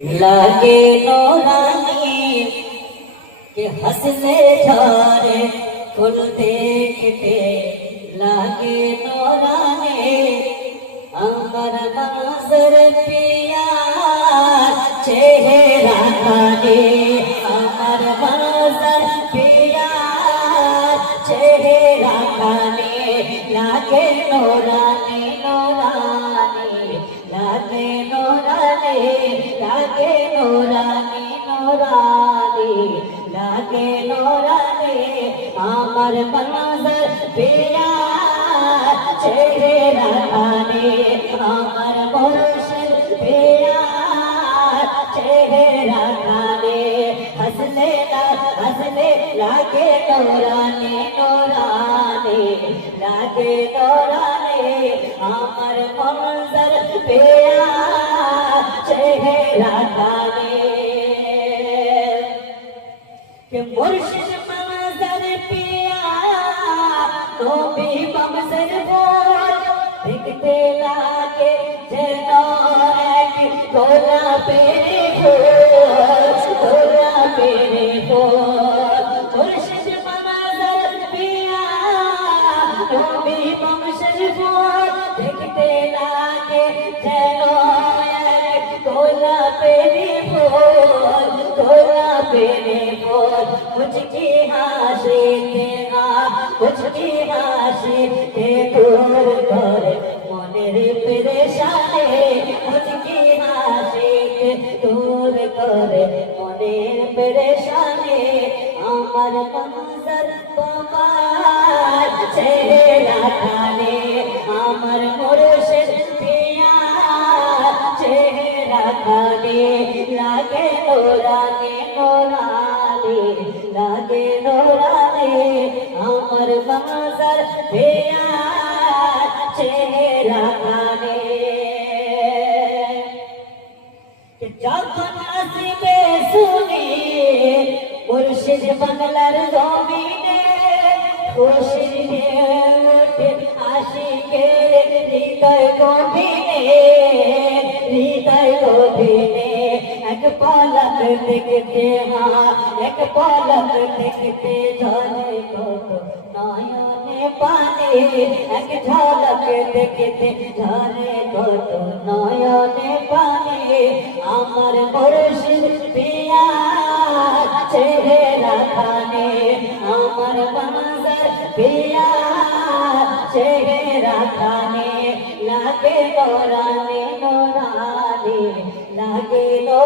लागे नौरानी के हंसने झारे फूल देखते लागे नौरानी अमर नाजर पिया चेहरा खाने अमर नाजर पिया चेहरा खाने लागे नौरानी नौरानी लागे नौरानी लागे नौरानी नौरानी लागे नौरानी আমার মনজর পিয়া চেহারা খানে আমার মুর্শিদ পিয়া চেহারা খানে হসনে লাগে নৌরানি নৌরানি লাগে নৌরানি আমার মনজর পিয়া চেহারা খানে के मुर्शिद मंजर पिया नबी मंजर बोल देखते लागे जेनो एक गोला पेरे बोल मुर्शिद मंजर पिया नबी मंजर बोल देखते लागे जेनो एक गोला पेरे बोल गोला पेरे बोल मुझकी हाशी तेरा मुझकी हाशी ते दूर कर मनेर परेशानी मुझकी हाशी ते दूर कर मनेर परेशानी আমার মনজর তোমার চেহারা খানে আমার মুর্শিদ পিয়া চেহারা খানে লাগে নূরানি নূরানি लागे नौरानी আমার মনজর পিয়া চেহারা খানে যখন আসবে শুনি মুর্শিদ বাংলার জমিনে খুশি ওঠে আশিকের হৃদয় গভীরে এক পলক দেখতে এক পলক দেখতে ঝরে কত নয়নে পানি এক ঝলক দেখতে ঝরে কত নয়নে পানি আমার মুর্শিদ পিয়া চেহারা খানে আমার মনজর পিয়া চেহারা খানে লাগে নৌরানি নৌরানি লাগে